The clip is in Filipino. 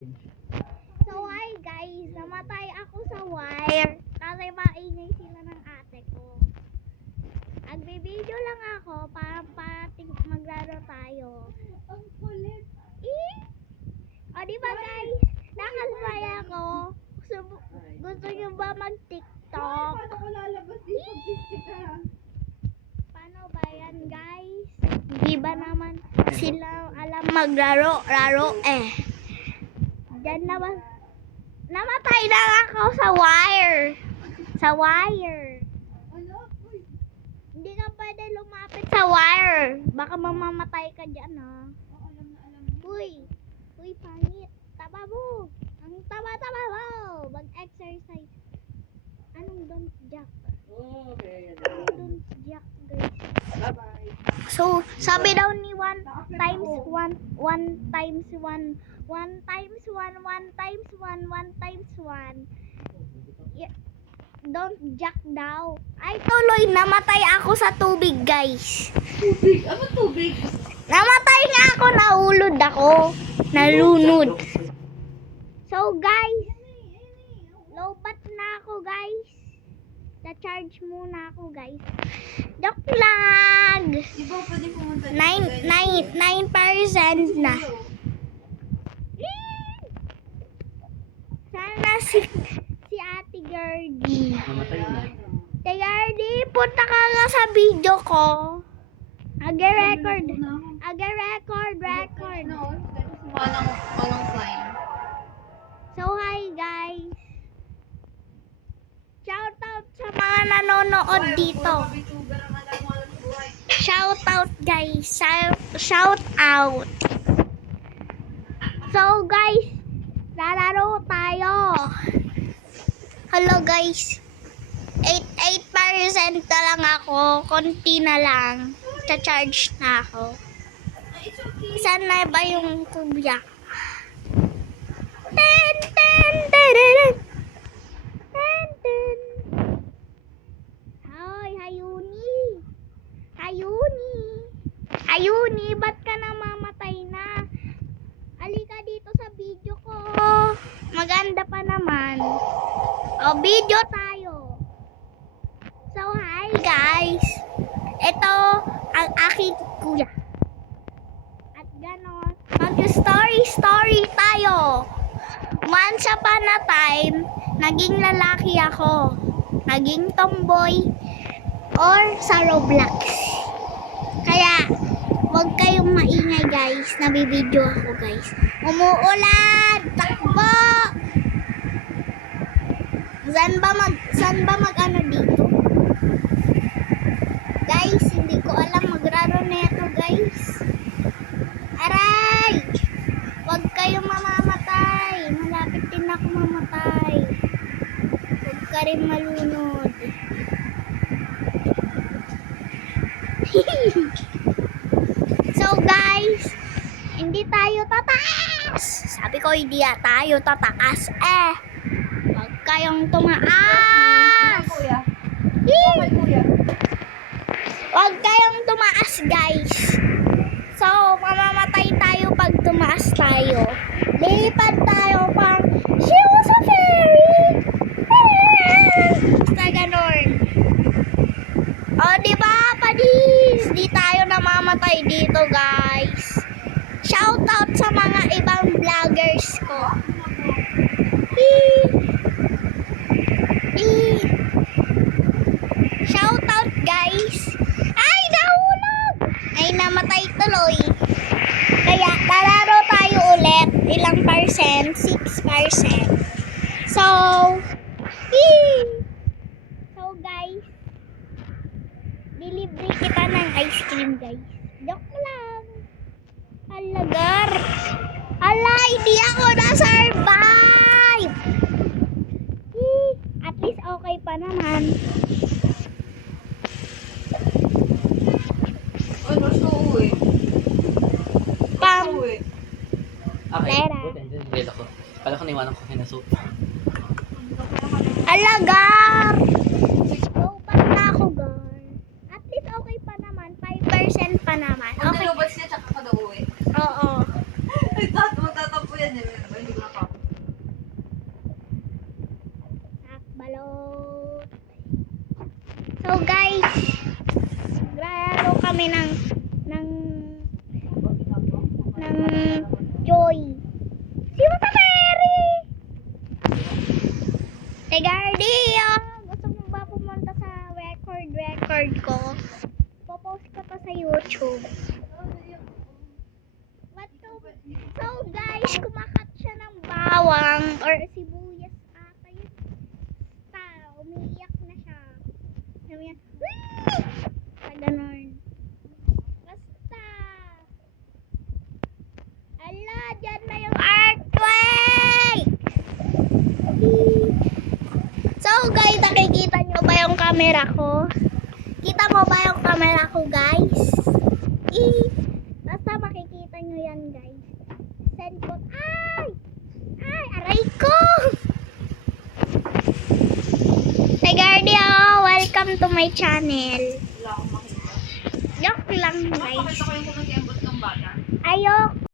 So hi guys, namatay ako sa wire kasi maingay sila ng ate ko. Nagbibideo lang ako para parating maglaro tayo. Ang kulit. O diba guys, nakasaya ako. Gusto nyo ba mag-tiktok? Paano ko lalabas dito? Busy ka. Paano ba yan guys? Di ba naman sila alam maglaro eh. Diyan naman. Namatay na ako sa wire. Sa wire. Ano? Uy. Hindi ka pwede lumapit sa wire. Baka mamamatay ka dyan ha. Oh, alam na alam. Uy. Uy, pangit. Taba mo. Ang taba-taba mo. Mag-exercise. Anong don't jack? Okay. Don't jack guys. Bye-bye. So, sabi daw ni 1 times 1, 1 times 1, 1 times 1, 1 times 1, 1 times 1. Don't jack daw. Ay, tuloy, namatay ako sa tubig, guys. Tubig? Ano tubig? Namatay nga ako, nahulod ako. Nalunod. So, guys, lobat na ako, guys. Na-charge muna ako, guys. Joke lang. Di ba pwede pumunta dito? 9% na. Sana si Ate Gerdy. Namatay na. Ate Gerdy, punta ka nga sa video ko. Age-record. Age-record. No, walang fine. So, hi guys. Shoutout sa mga nanonood dito. Shoutout guys. Shout out. So guys, lalaro tayo. Hello guys. 8% na lang ako. Konti na lang. Cha-charge na ako. Saan na ba yung kuya? Ten, ten, ten, ten, ten. Hoy, Hayuni. Hayuni. Hayuni, ba't ka namamatay na? Halika dito sa video ko. Maganda pa naman. O, video tayo. So, hi guys. Ito ang aking kuya. At ganon, mag-story tayo. Once upon a time, naging lalaki ako. Naging tomboy or sa Roblox. Kaya, huwag kayong maingay guys. Nabibideo ako guys. Umuulan! Takbo! Saan ba mag ano dito? Guys, hindi ko alam magraro neto guys. Aray! Huwag kayong mamamatay. Malapit din ako mamatay. Huwag ka rin malunod. So guys, hindi tayo tataas. Sabi ko hindi tayo tataas Huwag kayong tumaas. Kuya. Yee! Kuya. Huwag kayong tumaas guys. So, mamamatay tayo pag tumaas tayo. Lipad tayo pang she was a fairy. Basta ganon. O, diba, padis? Di tayo namamatay dito, guys. Shoutout sa mga ibang vloggers ko. Shoutout, guys. Ay, nahulog! Ay, namatay tuloy. Kaya, lalaro tayo ulit. Ilang percent? 6%. So, guys, dilibre kita ng ice cream, guys. Joke lang. Alagar. Ala, hindi ako na-survive. At least okay pa naman. Ano sa uwi? Pam. Uwi. Okay. Pera. Buti, hindi ako. Kala ko naiwanan ko kayo na soup. Alagar. Lobat na ako, girl. At least okay pa naman. 5% pa naman. Kung Okay. nilubas niya, tsaka ka daw uwi. Oo. Ay, magtatampo yan eh. Hindi ko kami ng Joy. Siwa sa ferry! Hey, Guardian! Gusto mo ba pumunta sa record ko? Popost ko to sa YouTube. So guys, kumakat siya ng bawang or sibuyas ata yun. Basta, umiiyak na siya. Sabi niya, "Wee!" Sa ganon. Basta. Ala, dyan na yung earthquake! So guys, nakikita nyo ba yung camera ko? Kita mo ba yung camera ko, guys? Basta makikita nyo yan, guys. Send ko. Ay! Aray ko! Hey, Guardio! Welcome to my channel. Wala akong makita. Joke lang, guys. Makakita ko yung pumunti ang bot ng bata. Ayok.